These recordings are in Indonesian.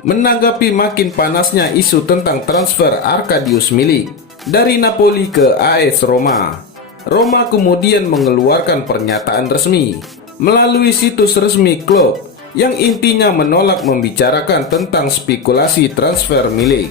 Menanggapi makin panasnya isu tentang transfer Arkadiusz Milik dari Napoli ke AS Roma, Roma kemudian mengeluarkan pernyataan resmi melalui situs resmi klub yang intinya menolak membicarakan tentang spekulasi transfer Milik.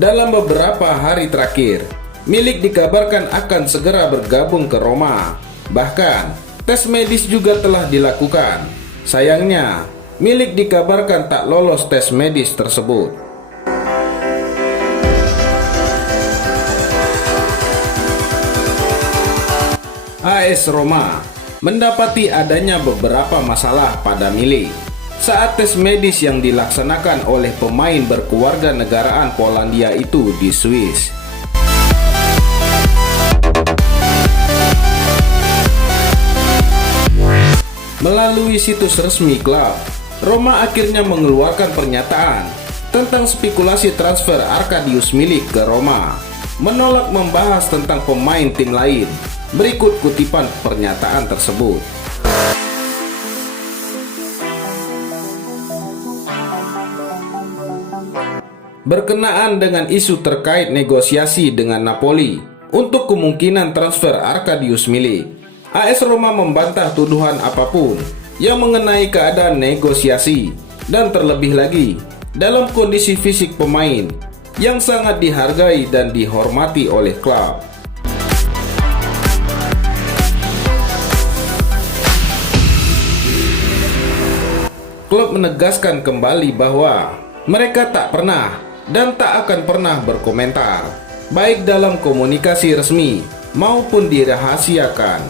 Dalam beberapa hari terakhir, Milik dikabarkan akan segera bergabung ke Roma. Bahkan, tes medis juga telah dilakukan. Sayangnya, Milik dikabarkan tak lolos tes medis tersebut. AS Roma mendapati adanya beberapa masalah pada Milik saat tes medis yang dilaksanakan oleh pemain berkeluarga negaraan Polandia itu di Swiss. Melalui situs resmi klub, Roma akhirnya mengeluarkan pernyataan tentang spekulasi transfer Arkadiusz Milik ke Roma, menolak membahas tentang pemain tim lain. Berikut kutipan pernyataan tersebut. Berkenaan dengan isu terkait negosiasi dengan Napoli untuk kemungkinan transfer Arkadiusz Milik, AS Roma membantah tuduhan apapun yang mengenai keadaan negosiasi dan terlebih lagi dalam kondisi fisik pemain yang sangat dihargai dan dihormati oleh klub. Klub menegaskan kembali bahwa mereka tak pernah dan tak akan pernah berkomentar, baik dalam komunikasi resmi maupun dirahasiakan,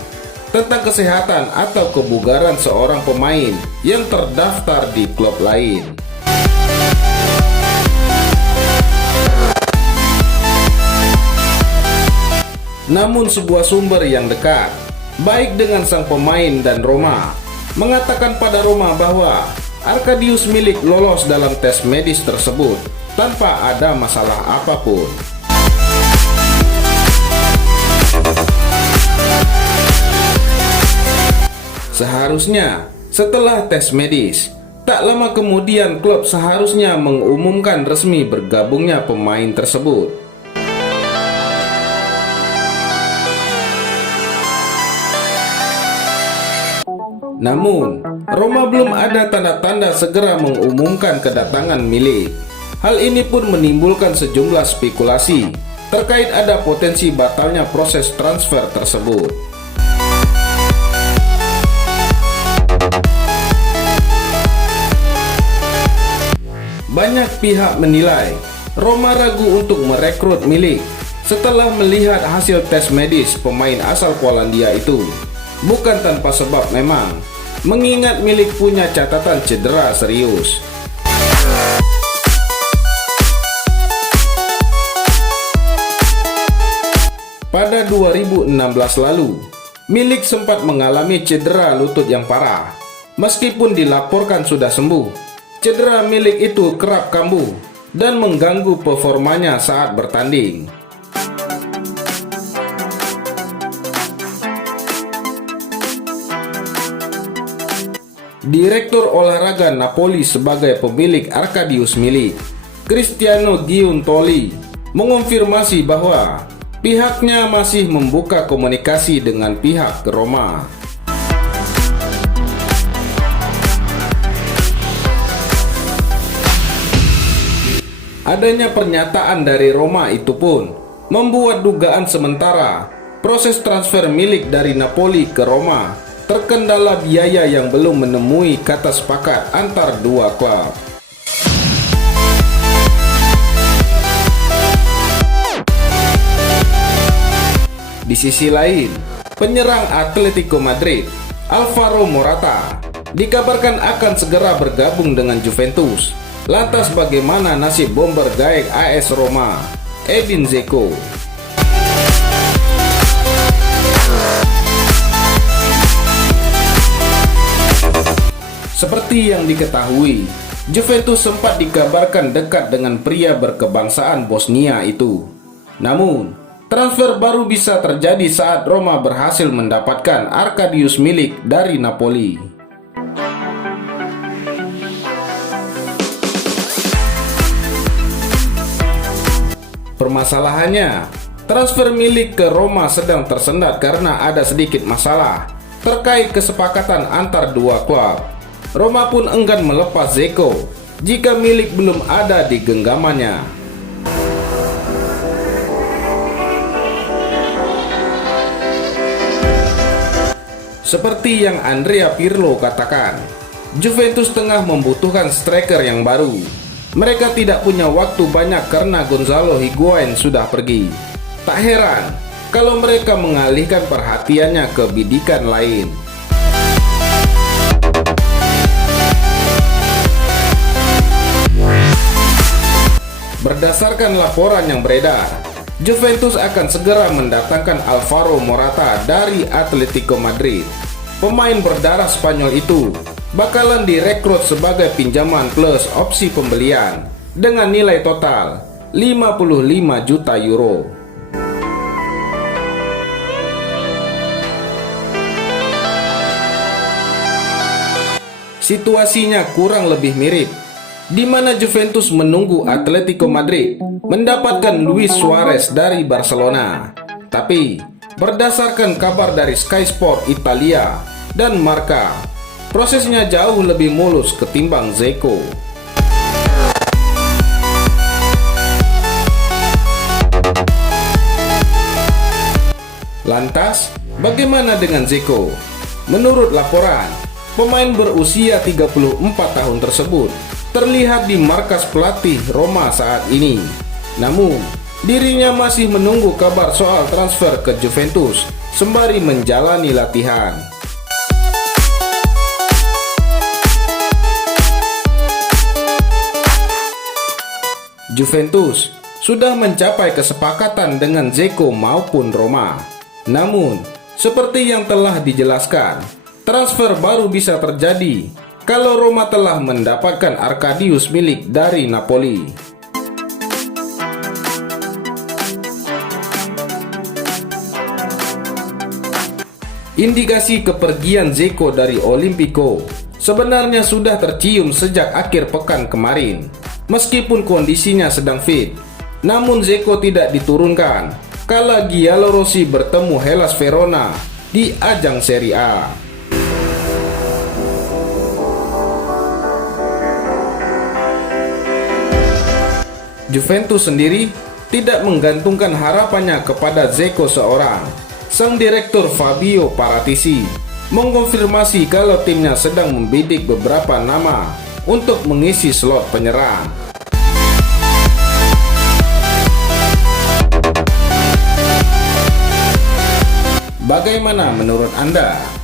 tentang kesehatan atau kebugaran seorang pemain yang terdaftar di klub lain. Namun sebuah sumber yang dekat, baik dengan sang pemain dan Roma, mengatakan pada Roma bahwa Arkadiusz Milik lolos dalam tes medis tersebut tanpa ada masalah apapun. Seharusnya, setelah tes medis, tak lama kemudian klub seharusnya mengumumkan resmi bergabungnya pemain tersebut. Namun, Roma belum ada tanda-tanda segera mengumumkan kedatangan Milik. Hal ini pun menimbulkan sejumlah spekulasi terkait ada potensi batalnya proses transfer tersebut. Banyak pihak menilai Roma ragu untuk merekrut Milik setelah melihat hasil tes medis pemain asal Polandia itu. Bukan tanpa sebab memang, mengingat Milik punya catatan cedera serius. Pada 2016 lalu, Milik sempat mengalami cedera lutut yang parah. Meskipun dilaporkan sudah sembuh, cedera Milik itu kerap kambuh dan mengganggu performanya saat bertanding. Direktur olahraga Napoli sebagai pemilik Arkadiusz Milik, Cristiano Giuntoli, mengonfirmasi bahwa pihaknya masih membuka komunikasi dengan pihak Roma. Adanya pernyataan dari Roma itu pun membuat dugaan sementara proses transfer Milik dari Napoli ke Roma terkendala biaya yang belum menemui kata sepakat antar dua klub. Di sisi lain, penyerang Atletico Madrid, Alvaro Morata, dikabarkan akan segera bergabung dengan Juventus. Lantas bagaimana nasib bomber gaek AS Roma, Edin Dzeko? Seperti yang diketahui, Juventus sempat dikabarkan dekat dengan pria berkebangsaan Bosnia itu. Namun, Transfer baru bisa terjadi saat Roma berhasil mendapatkan Arkadius Milik dari Napoli. Permasalahannya, transfer Milik ke Roma sedang tersendat karena ada sedikit masalah terkait kesepakatan antar dua klub. Roma pun enggan melepas Dzeko jika Milik belum ada di genggamannya. Seperti yang Andrea Pirlo katakan, Juventus tengah membutuhkan striker yang baru. Mereka tidak punya waktu banyak karena Gonzalo Higuain sudah pergi. Tak heran kalau mereka mengalihkan perhatiannya ke bidikan lain. Berdasarkan laporan yang beredar, Juventus akan segera mendatangkan Alvaro Morata dari Atletico Madrid. Pemain berdarah Spanyol itu bakalan direkrut sebagai pinjaman plus opsi pembelian dengan nilai total 55 juta euro. Situasinya kurang lebih mirip, di mana Juventus menunggu Atletico Madrid mendapatkan Luis Suarez dari Barcelona. Tapi, berdasarkan kabar dari Sky Sport Italia dan Marca, prosesnya jauh lebih mulus ketimbang Dzeko. Lantas, bagaimana dengan Dzeko? Menurut laporan, pemain berusia 34 tahun tersebut terlihat di markas pelatih Roma saat ini. Namun, dirinya masih menunggu kabar soal transfer ke Juventus sembari menjalani latihan. Juventus sudah mencapai kesepakatan dengan Dzeko maupun Roma. Namun, seperti yang telah dijelaskan, transfer baru bisa terjadi kalau Roma telah mendapatkan Arkadius Milik dari Napoli. Indikasi kepergian Dzeko dari Olimpico sebenarnya sudah tercium sejak akhir pekan kemarin. Meskipun kondisinya sedang fit, namun Dzeko tidak diturunkan kala Giallorossi bertemu Hellas Verona di ajang Serie A. Juventus sendiri tidak menggantungkan harapannya kepada Dzeko seorang. Sang direktur Fabio Paratici mengkonfirmasi kalau timnya sedang membidik beberapa nama untuk mengisi slot penyerang. Bagaimana menurut Anda?